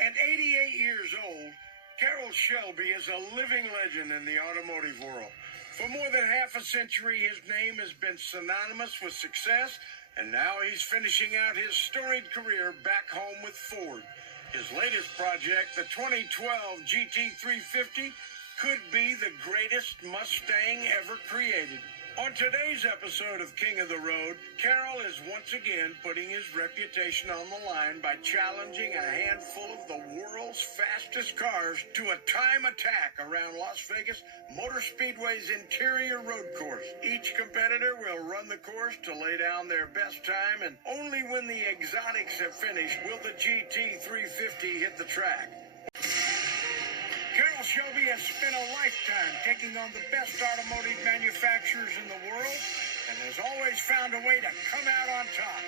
At 88 years old, Carroll Shelby is a living legend in the automotive world. For more than half a century, his name has been synonymous with success, and now he's finishing out his storied career back home with Ford. His latest project, the 2012 GT350, could be the greatest Mustang ever created. On today's episode of King of the Road, Carroll is once again putting his reputation on the line by challenging a handful of the world's fastest cars to a time attack around Las Vegas Motor Speedway's interior road course. Each competitor will run the course to lay down their best time, and only when the exotics have finished will the GT350 hit the track. Carroll Shelby has spent a lifetime taking on the best automotive manufacturers in the world and has always found a way to come out on top.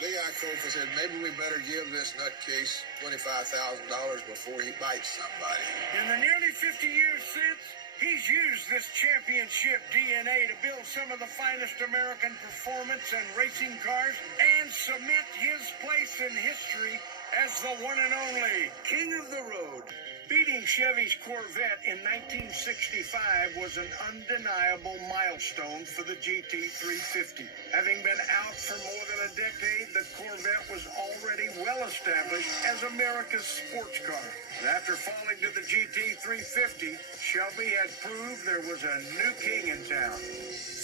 Leon Coker said, maybe we better give this nutcase $25,000 before he bites somebody. In the nearly 50 years since, he's used this championship DNA to build some of the finest American performance and racing cars and cement his place in history as the one and only King of the Road. Beating Chevy's Corvette in 1965 was an undeniable milestone for the GT350. Having been out for more than a decade, the Corvette was already well established as America's sports car. And after falling to the GT350, Shelby had proved there was a new king in town.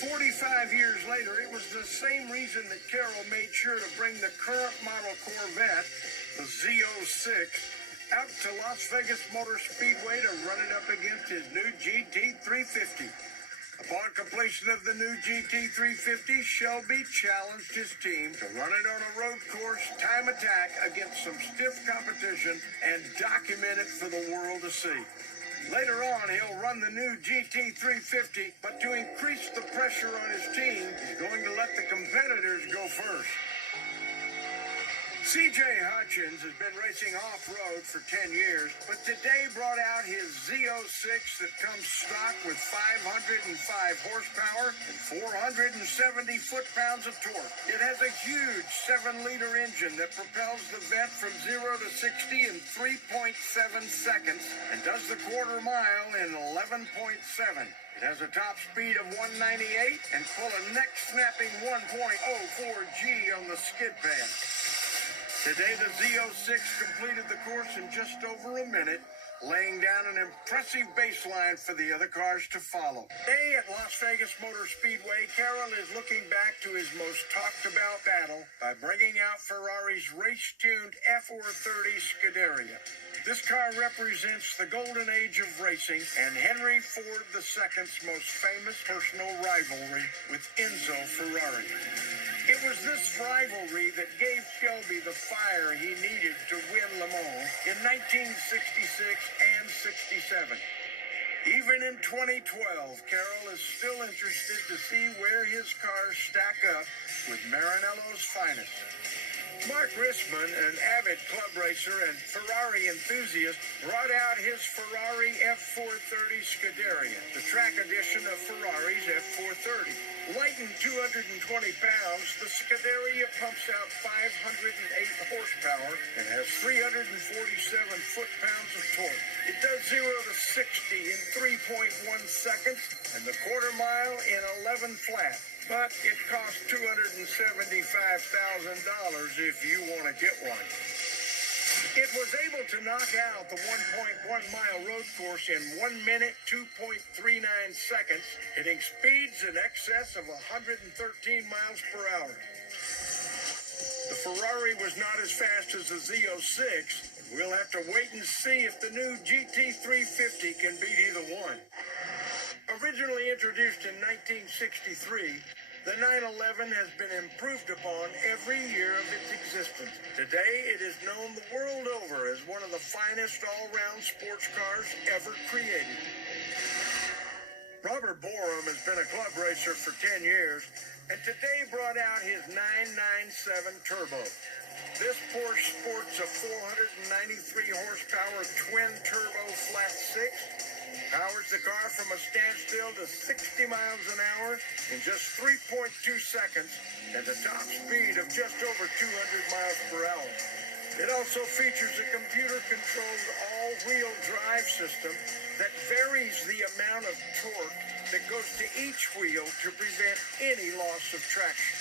45 years later, it was the same reason that Carroll made sure to bring the current model Corvette, the Z06, out to Las Vegas Motor Speedway to run it up against his new GT350. Upon completion of the new GT350, Shelby challenged his team to run it on a road course time attack against some stiff competition and document it for the world to see. Later on, he'll run the new GT350, but to increase the pressure on his team, he's going to let the competitors go first. C.J. Hutchins has been racing off-road for 10 years, but today brought out his Z06 that comes stock with 505 horsepower and 470 foot-pounds of torque. It has a huge 7-liter engine that propels the Vet from 0 to 60 in 3.7 seconds and does the quarter mile in 11.7. It has a top speed of 198 and pull a neck-snapping 1.04 G on the skid pad. Today, the Z06 completed the course in just over a minute, laying down an impressive baseline for the other cars to follow. Today at Las Vegas Motor Speedway, Carroll is looking back to his most talked-about battle by bringing out Ferrari's race-tuned F430 Scuderia. This car represents the golden age of racing and Henry Ford II's most famous personal rivalry with Enzo Ferrari. It was this rivalry that gave Shelby the fire he needed to win Le Mans in 1966 and 67. Even in 2012, Carroll is still interested to see where his cars stack up with Maranello's finest. Mark Rissman, an avid club racer and Ferrari enthusiast, brought out his Ferrari F430 Scuderia, the track edition of Ferrari's F430. Light and 220 pounds, the Scuderia pumps out 508 horsepower and has 347 foot-pounds of torque. It does 0 to 60 in 3.1 seconds and the quarter mile in 11 flat. But it costs $275,000 if you want to get one. It was able to knock out the 1.1-mile road course in 1 minute, 2.39 seconds, hitting speeds in excess of 113 miles per hour. The Ferrari was not as fast as the Z06. We'll have to wait and see if the new GT350 can beat either one. Originally introduced in 1963, the 911 has been improved upon every year of its existence. Today, it is known the world over as one of the finest all-round sports cars ever created. Robert Borum has been a club racer for 10 years, and today brought out his 997 Turbo. This Porsche sports a 493 horsepower twin-turbo flat six, powers the car from a standstill to 60 miles an hour in just 3.2 seconds and a top speed of just over 200 miles per hour. It also features a computer-controlled all-wheel drive system that varies the amount of torque that goes to each wheel to prevent any loss of traction.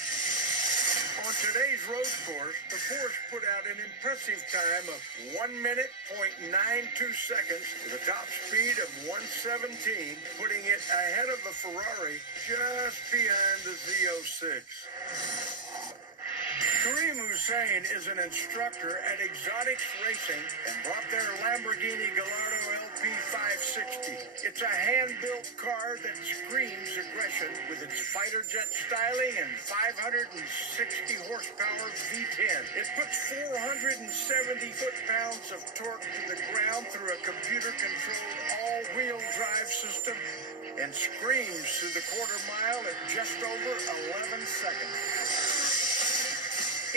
On today's road course, the Force put out an impressive time of 1 minute, 0.92 seconds with a top speed of 117, putting it ahead of the Ferrari just behind the Z06. Kareem Hussein is an instructor at Exotics Racing and brought their Lamborghini Gallardo LP 560. It's a hand-built car that screams aggression with its fighter jet styling and 560 horsepower V10. It puts 470 foot-pounds of torque to the ground through a computer-controlled all-wheel drive system and screams through the quarter mile at just over 11 seconds.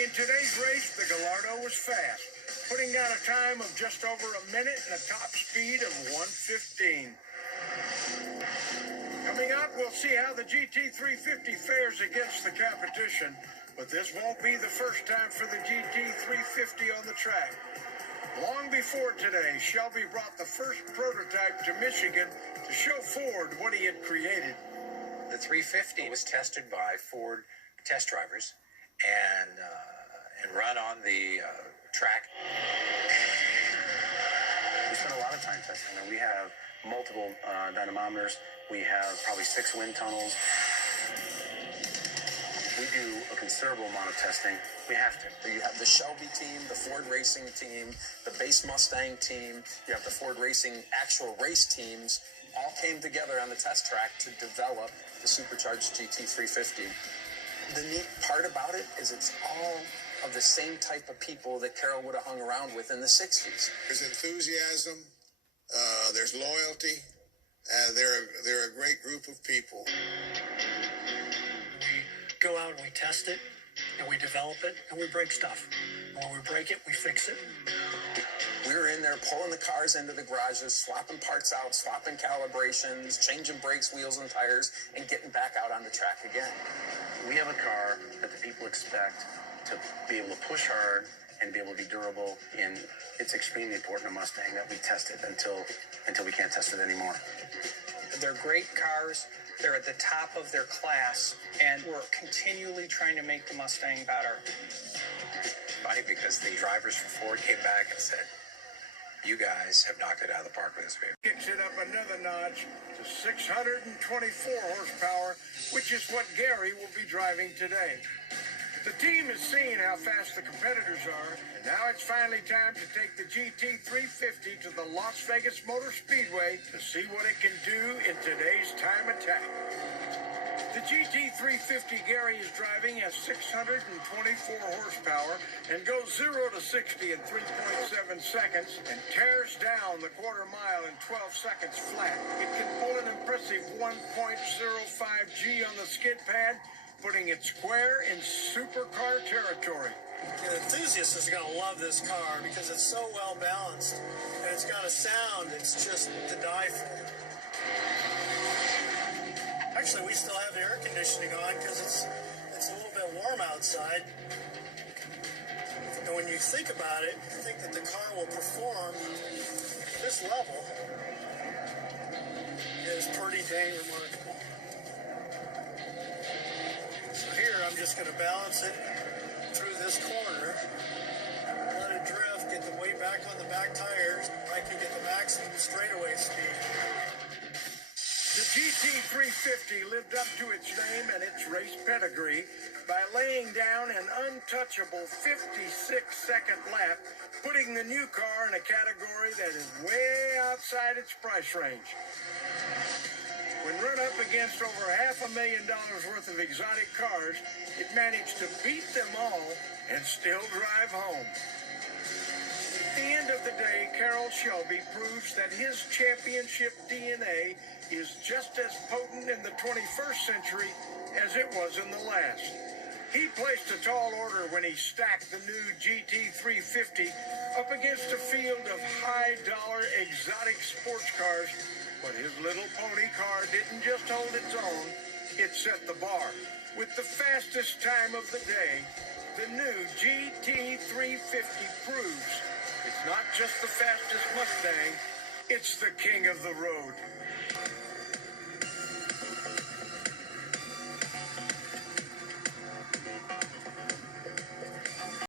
In today's race, the Gallardo was fast, putting down a time of just over a minute and a top speed of 115. Coming up, we'll see how the GT350 fares against the competition, but this won't be the first time for the GT350 on the track. Long before today, Shelby brought the first prototype to Michigan to show Ford what he had created. The 350 was tested by Ford test drivers and run on the track. We spent a lot of time testing, and we have multiple dynamometers. We have probably 6 wind tunnels. We do a considerable amount of testing. We have to. You have the Shelby team, the Ford Racing team, the base Mustang team. You have the Ford Racing actual race teams. All came together on the test track to develop the supercharged GT350. The neat part about it is it's all of the same type of people that Carroll would have hung around with in the 60s. There's enthusiasm, there's loyalty, they're a great group of people. We go out and we test it, and we develop it, and we break stuff. When we break it, we fix it. We were in there pulling the cars into the garages, swapping parts out, swapping calibrations, changing brakes, wheels, and tires, and getting back out on the track again. We have a car that the people expect to be able to push hard and be able to be durable, and it's extremely important to Mustang that we test it until we can't test it anymore. They're great cars. They're at the top of their class, and we're continually trying to make the Mustang better. Funny because the drivers from Ford came back and said, "You guys have knocked it out of the park with this vehicle." Kicks it up another notch to 624 horsepower, which is what Gary will be driving today. The team has seen how fast the competitors are, and now it's finally time to take the GT350 to the Las Vegas Motor Speedway to see what it can do in today's time attack. The GT350 Gary is driving has 624 horsepower and goes 0 to 60 in 3.7 seconds and tears down the quarter mile in 12 seconds flat. It can pull an impressive 1.05 G on the skid pad, putting it square in supercar territory. The enthusiast is going to love this car because it's so well balanced, and it's got a sound that's just to die for. Actually, we still have the air conditioning on because it's a little bit warm outside. And when you think about it, you think that the car will perform this level. It is pretty dang remarkable. So here, I'm just going to balance it through this corner, let it drift, get the weight back on the back tires. I can get the maximum straightaway speed. The GT350 lived up to its name and its race pedigree by laying down an untouchable 56-second lap, putting the new car in a category that is way outside its price range. When run up against over $500,000 worth of exotic cars, it managed to beat them all and still drive home. At the end of the day, Carroll Shelby proves that his championship DNA is just as potent in the 21st century as it was in the last. He placed a tall order when he stacked the new GT350 up against a field of high-dollar exotic sports cars, but his little pony car didn't just hold its own, it set the bar. With the fastest time of the day, The new GT350 proves it's not just the fastest Mustang, it's the king of the road.